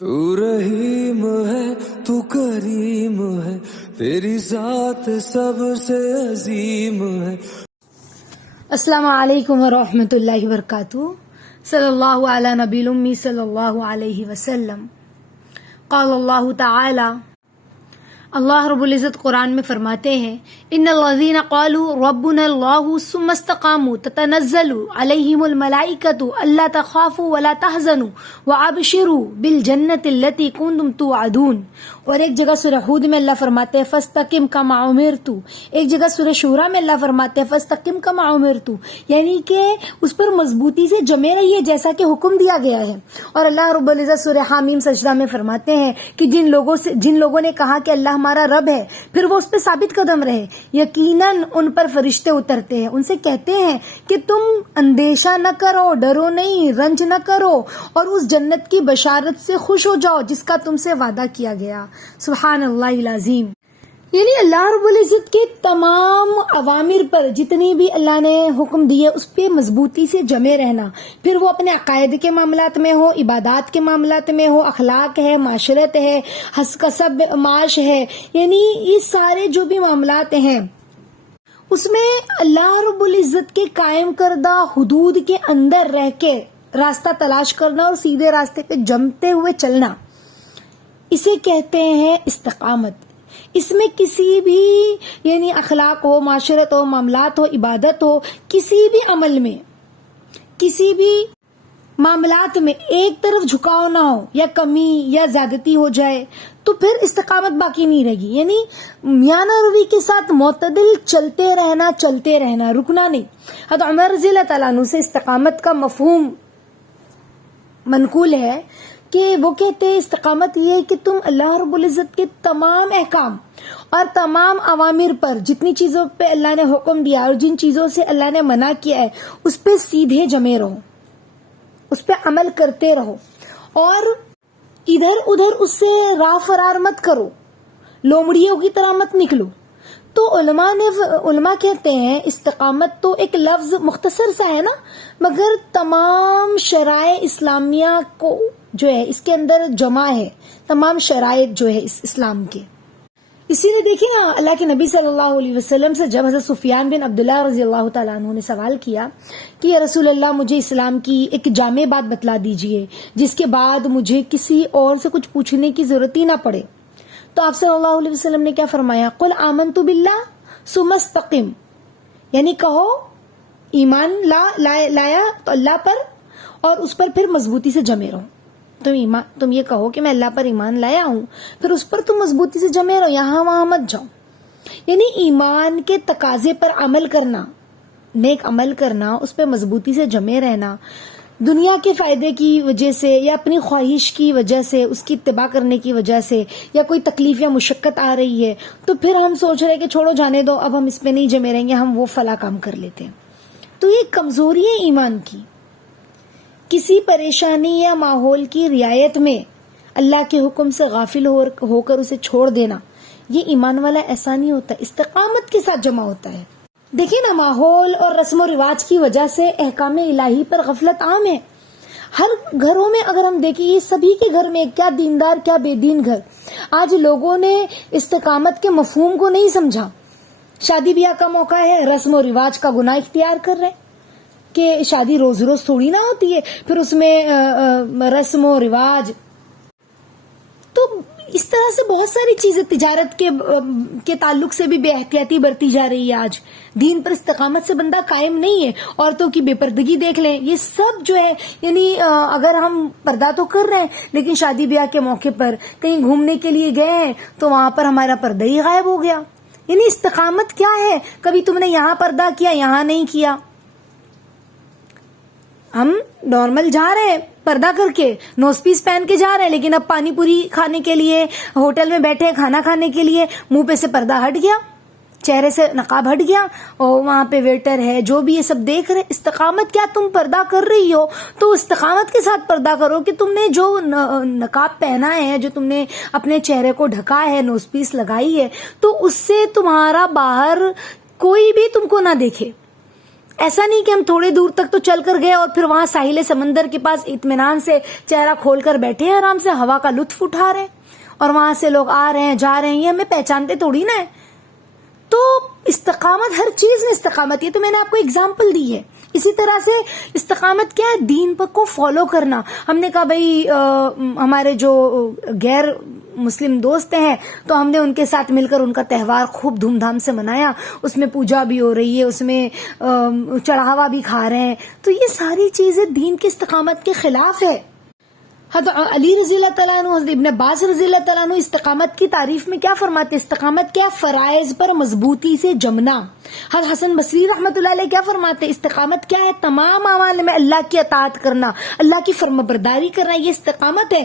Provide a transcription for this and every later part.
تو رحیم ہے تو کریم ہے، تیری ذات سب سے عظیم ہے۔ السلام علیکم ورحمۃ اللہ وبرکاتہ۔ صلی اللہ علی نبی الامی صلی اللہ علیہ وسلم۔ قال اللہ تعالی، اللہ رب العزت قرآن میں فرماتے ہیں، ان الذین قالوا ربنا اللہ ثم استقاموا تتنزل علیہم الملائکۃ الا تخافوا ولا تحزنوا وابشروا بالجنۃ التی کنتم توعدون۔ اور ایک جگہ سورہ ہود میں اللہ فرماتے ہیں فاستقم کما امرت، ایک جگہ سورہ شورى میں اللہ فرماتے ہیں فاستقم کما امرت، یعنی کہ اس پر مضبوطی سے جمے رہیے جیسا کہ حکم دیا گیا ہے۔ اور اللہ رب العزت سورہ حامیم سجدہ میں فرماتے ہیں کہ جن لوگوں نے کہا کہ اللہ ہمارا رب ہے، پھر وہ اس پہ ثابت قدم رہے، یقیناً ان پر فرشتے اترتے ہیں، ان سے کہتے ہیں کہ تم اندیشہ نہ کرو، ڈرو نہیں، رنج نہ کرو، اور اس جنت کی بشارت سے خوش ہو جاؤ جس کا تم سے وعدہ کیا گیا۔ سبحان اللہ العظیم۔ یعنی اللہ رب العزت کے تمام اوامر پر جتنی بھی اللہ نے حکم دیے اس پہ مضبوطی سے جمے رہنا، پھر وہ اپنے عقائد کے معاملات میں ہو، عبادات کے معاملات میں ہو، اخلاق ہے، معاشرت ہے، کسب معاش ہے، یعنی یہ سارے جو بھی معاملات ہیں اس میں اللہ رب العزت کے قائم کردہ حدود کے اندر رہ کے راستہ تلاش کرنا اور سیدھے راستے پہ جمتے ہوئے چلنا، اسے کہتے ہیں استقامت۔ اس میں کسی بھی یعنی اخلاق ہو، معاشرت ہو، معاملات ہو، عبادت ہو، کسی بھی عمل میں، کسی بھی معاملات میں ایک طرف جھکاؤ نہ ہو یا کمی یا زیادتی ہو جائے تو پھر استقامت باقی نہیں رہے گی۔ یعنی میانہ روی کے ساتھ معتدل چلتے رہنا، رکنا نہیں۔ حضرت عمر رضی اللہ تعالیٰ عنہ سے استقامت کا مفہوم منقول ہے کہ وہ کہتے ہیں استقامت یہ ہے کہ تم اللہ رب العزت کے تمام احکام اور تمام اوامر پر، جتنی چیزوں پہ اللہ نے حکم دیا اور جن چیزوں سے اللہ نے منع کیا ہے اس پہ سیدھے جمے رہو، اس پہ عمل کرتے رہو، اور ادھر ادھر اس سے راہ فرار مت کرو، لومڑیوں کی طرح مت نکلو۔ تو علماء کہتے ہیں استقامت تو ایک لفظ مختصر سا ہے نا، مگر تمام شرائع اسلامیہ کو جو ہے اس کے اندر جمع ہے، تمام شرائط جو ہے اس اسلام کے۔ اسی لیے دیکھیں اللہ کے نبی صلی اللہ علیہ وسلم سے جب حضرت سفیان بن عبداللہ رضی اللہ تعالیٰ عنہ نے سوال کیا کہ یا رسول اللہ مجھے اسلام کی ایک جامع بات بتلا دیجئے جس کے بعد مجھے کسی اور سے کچھ پوچھنے کی ضرورت ہی نہ پڑے، تو آپ صلی اللہ علیہ وسلم نے کیا فرمایا؟ قل آمنت باللہ ثم استقم، یعنی کہو ایمان لایا تو اللہ پر اور اس پر پھر مضبوطی سے جمے رہو۔ تم یہ کہو کہ میں اللہ پر ایمان لایا ہوں، پھر اس پر تم مضبوطی سے جمے رہو، یہاں وہاں مت جاؤ۔ یعنی ایمان کے تقاضے پر عمل کرنا، نیک عمل کرنا، اس پہ مضبوطی سے جمے رہنا، دنیا کے فائدے کی وجہ سے یا اپنی خواہش کی وجہ سے، اس کی اتباع کرنے کی وجہ سے، یا کوئی تکلیف یا مشقت آ رہی ہے تو پھر ہم سوچ رہے کہ چھوڑو جانے دو، اب ہم اس پہ نہیں جمے رہیں گے، ہم وہ فلاں کام کر لیتے ہیں، تو یہ کمزوری ہے ایمان کی۔ کسی پریشانی یا ماحول کی رعایت میں اللہ کے حکم سے غافل ہو کر اسے چھوڑ دینا، یہ ایمان والا ایسا نہیں ہوتا، استقامت کے ساتھ جمع ہوتا ہے۔ دیکھیں نا، ماحول اور رسم و رواج کی وجہ سے احکام الہی پر غفلت عام ہے۔ ہر گھروں میں اگر ہم دیکھیں، یہ سبھی کے گھر میں، کیا دیندار کیا بے دین گھر، آج لوگوں نے استقامت کے مفہوم کو نہیں سمجھا۔ شادی بیاہ کا موقع ہے، رسم و رواج کا گناہ اختیار کر رہے ہیں کہ شادی روز روز تھوڑی نہ ہوتی ہے، پھر اس میں رسم و رواج، تو اس طرح سے بہت ساری چیزیں تجارت کے تعلق سے بھی بے احتیاطی برتی جا رہی ہے۔ آج دین پر استقامت سے بندہ قائم نہیں ہے۔ عورتوں کی بے پردگی دیکھ لیں، یہ سب جو ہے، یعنی اگر ہم پردہ تو کر رہے ہیں لیکن شادی بیاہ کے موقع پر کہیں گھومنے کے لیے گئے ہیں تو وہاں پر ہمارا پردہ ہی غائب ہو گیا۔ یعنی استقامت کیا ہے؟ کبھی تم نے یہاں پردہ کیا، یہاں نہیں کیا۔ ہم نارمل جا رہے ہیں پردہ کر کے، نوز پیس پہن کے جا رہے ہیں، لیکن اب پانی پوری کھانے کے لیے ہوٹل میں بیٹھے کھانا کھانے کے لیے منہ پہ سے پردہ ہٹ گیا، چہرے سے نقاب ہٹ گیا، اور وہاں پہ ویٹر ہے جو بھی یہ سب دیکھ رہے۔ استقامت کیا؟ تم پردہ کر رہی ہو تو استقامت کے ساتھ پردہ کرو کہ تم نے جو نقاب پہنا ہے، جو تم نے اپنے چہرے کو ڈھکا ہے، نوز پیس لگائی ہے، تو اس سے تمہارا باہر کوئی بھی تم کو نہ دیکھے، ایسا نہیں کہ ہم تھوڑے دور تک تو چل کر گئے اور پھر وہاں ساحل سمندر کے پاس اطمینان سے چہرہ کھول کر بیٹھے ہیں، آرام سے ہوا کا لطف اٹھا رہے ہیں، اور وہاں سے لوگ آ رہے ہیں جا رہے ہیں، یہ ہمیں پہچانتے تھوڑی نا ہے۔ تو استقامت، ہر چیز میں استقامت، یہ تو میں نے آپ کو اگزامپل دی ہے۔ اسی طرح سے استقامت کیا ہے؟ دین کو فالو کرنا۔ ہم نے کہا بھائی ہمارے جو غیر مسلم دوست ہیں تو ہم نے ان کے ساتھ مل کر ان کا تہوار خوب دھوم دھام سے منایا، اس میں پوجا بھی ہو رہی ہے، اس میں چڑھاوا بھی کھا رہے ہیں، تو یہ ساری چیزیں دین کی استقامت کے خلاف ہے۔ حضرت علی رضی اللہ تعالیٰ عنہ، حضرت ابن عباس رضی اللہ تعالیٰ عنہ استقامت کی تعریف میں کیا فرماتے؟ استقامت کیا؟ فرائض پر مضبوطی سے جمنا۔ حضرت حسن بصری رحمۃ اللہ علیہ کیا فرماتے؟ استقامت کیا ہے؟ تمام اعمال میں اللہ کی اطاعت کرنا، اللہ کی فرمانبرداری کرنا، یہ استقامت ہے۔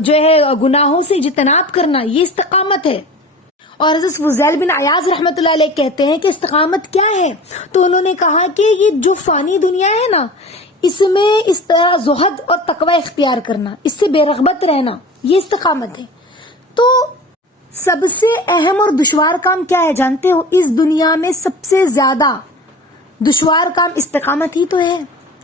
جو ہے گناہوں سے اجتناب کرنا، یہ استقامت ہے۔ اور حضرت فضیل بن عیاض رحمۃ اللہ علیہ کہتے ہیں کہ استقامت کیا ہے؟ تو انہوں نے کہا کہ یہ جو فانی دنیا ہے نا، اس میں اس طرح زہد اور تقوی اختیار کرنا، اس سے بے رغبت رہنا، یہ استقامت ہے۔ تو سب سے اہم اور دشوار کام کیا ہے جانتے ہو؟ اس دنیا میں سب سے زیادہ دشوار کام استقامت ہی تو ہے۔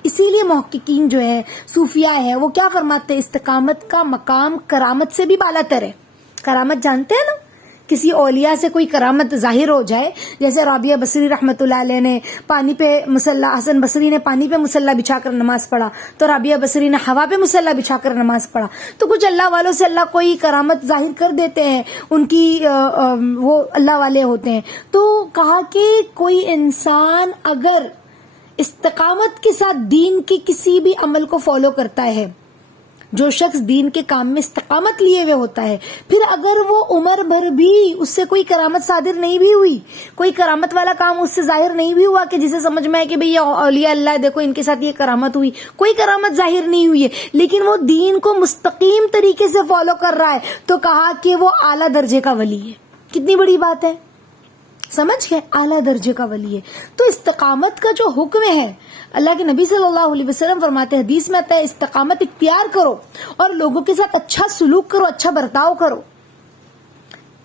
اسی لیے محققین جو ہے، صوفیاء ہے، وہ کیا فرماتے ہیں؟ استقامت کا مقام کرامت سے بھی بالا تر ہے۔ کرامت جانتے ہیں نا؟ کسی اولیاء سے کوئی کرامت ظاہر ہو جائے، جیسے رابعہ بصری رحمۃ اللہ علیہ نے پانی پہ مصلی، حسن بصری نے پانی پہ مصلی بچھا کر نماز پڑھا، تو رابعہ بصری نے ہوا پہ مصلی بچھا کر نماز پڑھا۔ تو کچھ اللہ والوں سے اللہ کوئی کرامت ظاہر کر دیتے ہیں، ان کی وہ اللہ والے ہوتے ہیں۔ تو کہا کہ کوئی انسان اگر استقامت کے ساتھ دین کے کسی بھی عمل کو فالو کرتا ہے، جو شخص دین کے کام میں استقامت لیے ہوئے ہوتا ہے، پھر اگر وہ عمر بھر بھی اس سے کوئی کرامت صادر نہیں بھی ہوئی، کوئی کرامت والا کام اس سے ظاہر نہیں بھی ہوا کہ جسے سمجھ میں آئے کہ بھئی یہ اولیاء اللہ دیکھو ان کے ساتھ یہ کرامت ہوئی، کوئی کرامت ظاہر نہیں ہوئی ہے، لیکن وہ دین کو مستقیم طریقے سے فالو کر رہا ہے، تو کہا کہ وہ اعلیٰ درجے کا ولی ہے۔ کتنی بڑی بات ہے، سمجھ گئے؟ اعلیٰ درجے کا ولی ہے۔ تو استقامت کا جو حکم ہے، اللہ کے نبی صلی اللہ علیہ وسلم فرماتے ہیں، حدیث میں آتا ہے، استقامت اختیار کرو اور لوگوں کے ساتھ اچھا سلوک کرو، اچھا برتاؤ کرو۔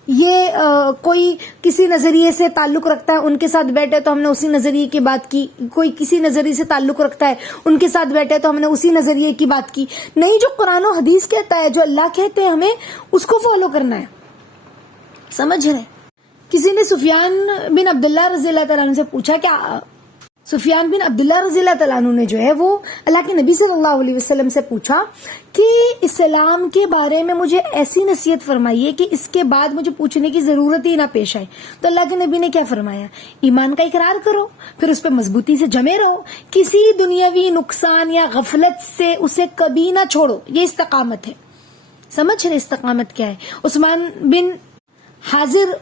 یہ کوئی کسی نظریے سے تعلق رکھتا ہے، ان کے ساتھ بیٹھے تو ہم نے اسی نظریے کی بات کی، کوئی کسی نظریے سے تعلق رکھتا ہے، ان کے ساتھ بیٹھے تو ہم نے اسی نظریے کی بات کی۔ نہیں، جو قرآن و حدیث کہتا ہے، جو اللہ کہتے ہیں، ہمیں اس کو فالو کرنا ہے۔ سمجھ رہے؟ کسی نے سفیان بن عبداللہ رضی اللہ تعالیٰ عنہ سے پوچھا کہ سفیان بن عبداللہ رضی اللہ تعالیٰ عنہ نے جو ہے وہ اللہ کے نبی صلی اللہ علیہ وسلم سے پوچھا کہ اسلام کے بارے میں مجھے ایسی نصیحت فرمائیے کہ اس کے بعد مجھے پوچھنے کی ضرورت ہی نہ پیش آئے۔ تو اللہ کے نبی نے کیا فرمایا؟ ایمان کا اقرار کرو، پھر اس پہ مضبوطی سے جمے رہو، کسی دنیاوی نقصان یا غفلت سے اسے کبھی نہ چھوڑو، یہ استقامت ہے۔ سمجھ رہے استقامت کیا ہے؟ عثمان بن حاضر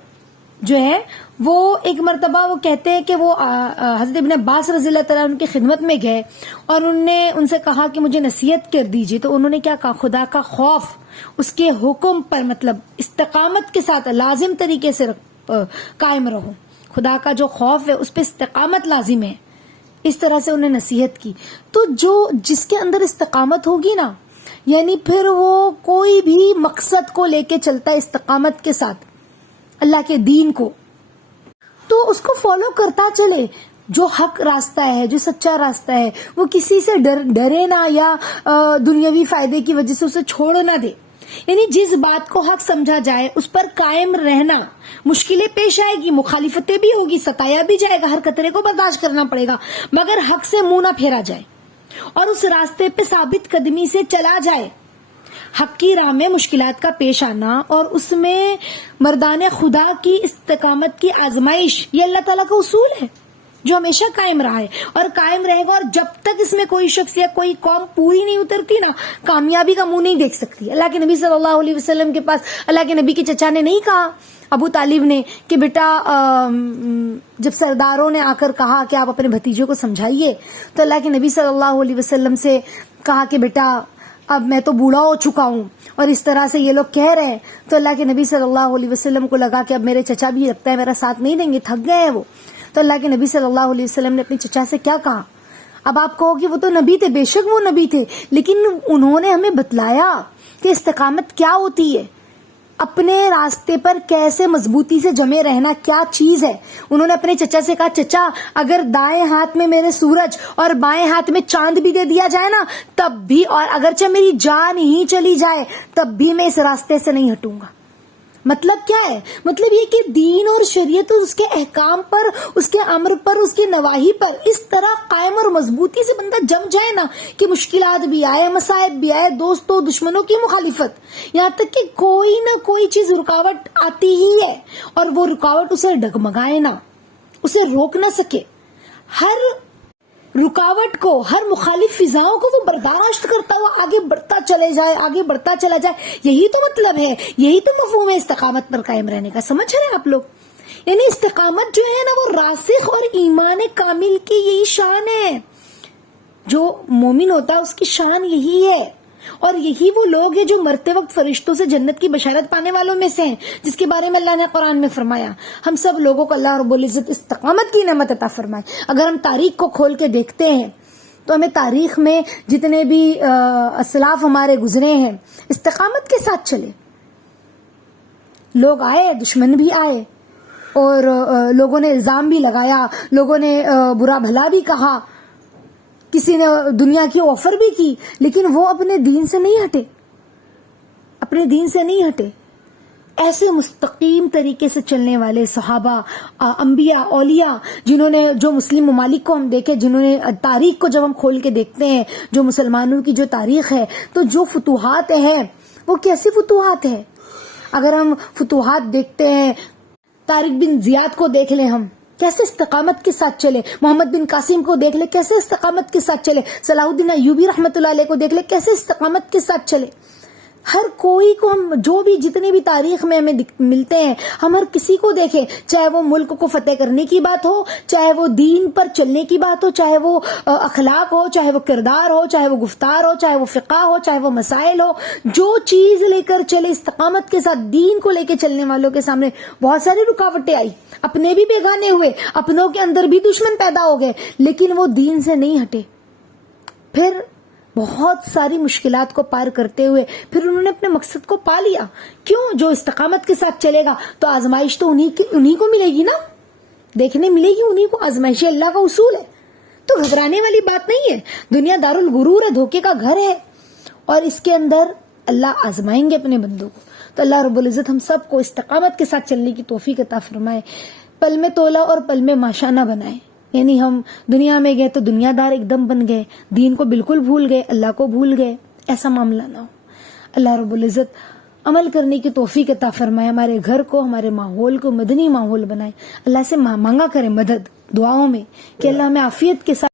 جو ہے وہ ایک مرتبہ وہ کہتے ہیں کہ وہ حضرت ابن عباس رضی اللہ تعالیٰ عنہ کی خدمت میں گئے اور انہوں نے ان سے کہا کہ مجھے نصیحت کر دیجیے۔ تو انہوں نے کیا کہا؟ خدا کا خوف، اس کے حکم پر مطلب استقامت کے ساتھ لازم طریقے سے قائم رہو، خدا کا جو خوف ہے اس پہ استقامت لازم ہے، اس طرح سے انہیں نصیحت کی۔ تو جس کے اندر استقامت ہوگی نا، یعنی پھر وہ کوئی بھی مقصد کو لے کے چلتا ہے استقامت کے ساتھ، اللہ کے دین کو، تو اس کو فالو کرتا چلے۔ جو حق راستہ ہے، جو سچا راستہ ہے، وہ کسی سے ڈرے نہ یا دنیاوی فائدے کی وجہ سے اسے چھوڑ نہ دے۔ یعنی جس بات کو حق سمجھا جائے اس پر قائم رہنا، مشکلیں پیش آئے گی، مخالفتیں بھی ہوگی، ستایا بھی جائے گا، ہر خطرے کو برداشت کرنا پڑے گا، مگر حق سے منہ نہ پھیرا جائے اور اس راستے پہ ثابت قدمی سے چلا جائے۔ حق کی راہ میں مشکلات کا پیش آنا اور اس میں مردان خدا کی استقامت کی آزمائش، یہ اللہ تعالیٰ کا اصول ہے جو ہمیشہ قائم رہا ہے اور قائم رہے گا، اور جب تک اس میں کوئی شخص یا کوئی قوم پوری نہیں اترتی نا، کامیابی کا منہ نہیں دیکھ سکتی۔ اللہ کے نبی صلی اللہ علیہ وسلم کے پاس اللہ کے نبی کے چچا نے نہیں کہا، ابو طالب نے، کہ بیٹا جب سرداروں نے آ کر کہا کہ آپ اپنے بھتیجے کو سمجھائیے، تو اللہ کے نبی صلی اللہ علیہ وسلم سے کہا کہ بیٹا اب میں تو بوڑھا ہو چکا ہوں اور اس طرح سے یہ لوگ کہہ رہے ہیں۔ تو اللہ کے نبی صلی اللہ علیہ وسلم کو لگا کہ اب میرے چچا بھی لگتا ہے میرا ساتھ نہیں دیں گے، تھک گئے ہیں وہ۔ تو اللہ کے نبی صلی اللہ علیہ وسلم نے اپنے چچا سے کیا کہا؟ اب آپ کہو کہ وہ تو نبی تھے، بے شک وہ نبی تھے، لیکن انہوں نے ہمیں بتلایا کہ استقامت کیا ہوتی ہے۔ اپنے راستے پر کیسے مضبوطی سے جمے رہنا کیا چیز ہے. انہوں نے اپنے چچا سے کہا چچا اگر دائیں ہاتھ میں میرے سورج اور بائیں ہاتھ میں چاند بھی دے دیا جائے نا تب بھی, اور اگرچہ میری جان ہی چلی جائے تب بھی میں اس راستے سے نہیں ہٹوں گا. مطلب کیا ہے؟ مطلب یہ کہ دین اور شریعت اور اس کے احکام پر, اس کے امر پر, اس کی نواہی پر اس طرح قائم اور مضبوطی سے بندہ جم جائے نا کہ مشکلات بھی آئے, مصائب بھی آئے, دوستوں دشمنوں کی مخالفت, یہاں تک کہ کوئی نہ کوئی چیز رکاوٹ آتی ہی ہے اور وہ رکاوٹ اسے ڈگمگائے نہ, اسے روک نہ سکے. ہر رکاوٹ کو, ہر مخالف فضاؤں کو وہ برداشت کرتا ہوا آگے بڑھتا چلے جائے, آگے بڑھتا چلا جائے. یہی تو مطلب ہے, یہی تو مفہوم ہے استقامت پر قائم رہنے کا. سمجھ رہے ہیں آپ لوگ؟ یعنی استقامت جو ہے نا وہ راسخ اور ایمان کامل کی یہی شان ہے. جو مومن ہوتا ہے اس کی شان یہی ہے, اور یہی وہ لوگ ہیں جو مرتے وقت فرشتوں سے جنت کی بشارت پانے والوں میں سے ہیں, جس کے بارے میں اللہ نے قرآن میں فرمایا. ہم سب لوگوں کو اللہ رب العزت استقامت کی نعمت عطا فرمائے. اگر ہم تاریخ کو کھول کے دیکھتے ہیں تو ہمیں تاریخ میں جتنے بھی اسلاف ہمارے گزرے ہیں استقامت کے ساتھ چلے. لوگ آئے, دشمن بھی آئے, اور لوگوں نے الزام بھی لگایا, لوگوں نے برا بھلا بھی کہا, کسی نے دنیا کی آفر بھی کی, لیکن وہ اپنے دین سے نہیں ہٹے, اپنے دین سے نہیں ہٹے. ایسے مستقیم طریقے سے چلنے والے صحابہ, انبیاء, اولیاء, جنہوں نے, جو مسلم ممالک کو ہم دیکھیں, جنہوں نے تاریخ کو جب ہم کھول کے دیکھتے ہیں, جو مسلمانوں کی جو تاریخ ہے, تو جو فتوحات ہیں وہ کیسی فتوحات ہیں. اگر ہم فتوحات دیکھتے ہیں, طارق بن زیاد کو دیکھ لیں ہم, کیسے استقامت کے ساتھ چلے. محمد بن قاسم کو دیکھ لے, کیسے استقامت کے ساتھ چلے. صلاح الدین ایوبی رحمۃ اللہ علیہ کو دیکھ لے, کیسے استقامت کے ساتھ چلے. ہر کوئی کو ہم, جو بھی جتنے بھی تاریخ میں ہمیں ملتے ہیں, ہم ہر کسی کو دیکھیں, چاہے وہ ملک کو فتح کرنے کی بات ہو, چاہے وہ دین پر چلنے کی بات ہو, چاہے وہ اخلاق ہو, چاہے وہ کردار ہو, چاہے وہ گفتار ہو, چاہے وہ فقہ ہو, چاہے وہ مسائل ہو, جو چیز لے کر چلے استقامت کے ساتھ, دین کو لے کے چلنے والوں کے سامنے بہت ساری رکاوٹیں آئی. اپنے بھی بیگانے ہوئے, اپنوں کے اندر بھی دشمن پیدا ہو گئے, لیکن وہ دین سے نہیں ہٹے. پھر بہت ساری مشکلات کو پار کرتے ہوئے پھر انہوں نے اپنے مقصد کو پا لیا. کیوں؟ جو استقامت کے ساتھ چلے گا تو آزمائش تو انہی کو ملے گی نا, دیکھنے ملے گی انہی کو. آزمائش اللہ کا اصول ہے, تو گھبرانے والی بات نہیں ہے. دنیا دار الغرور ہے, دھوکے کا گھر ہے, اور اس کے اندر اللہ آزمائیں گے اپنے بندوں کو. تو اللہ رب العزت ہم سب کو استقامت کے ساتھ چلنے کی توفیق عطا فرمائے. پل میں تولا اور پل میں ماشا نہ بنائے. یعنی ہم دنیا میں گئے تو دنیا دار ایک دم بن گئے, دین کو بالکل بھول گئے, اللہ کو بھول گئے, ایسا معاملہ نہ ہو. اللہ رب العزت عمل کرنے کی توفیق عطا فرمائے. ہمارے گھر کو, ہمارے ماحول کو مدنی ماحول بنائے. اللہ سے مانگا کرے مدد دعاؤں میں کہ اللہ ہمیں عافیت کے ساتھ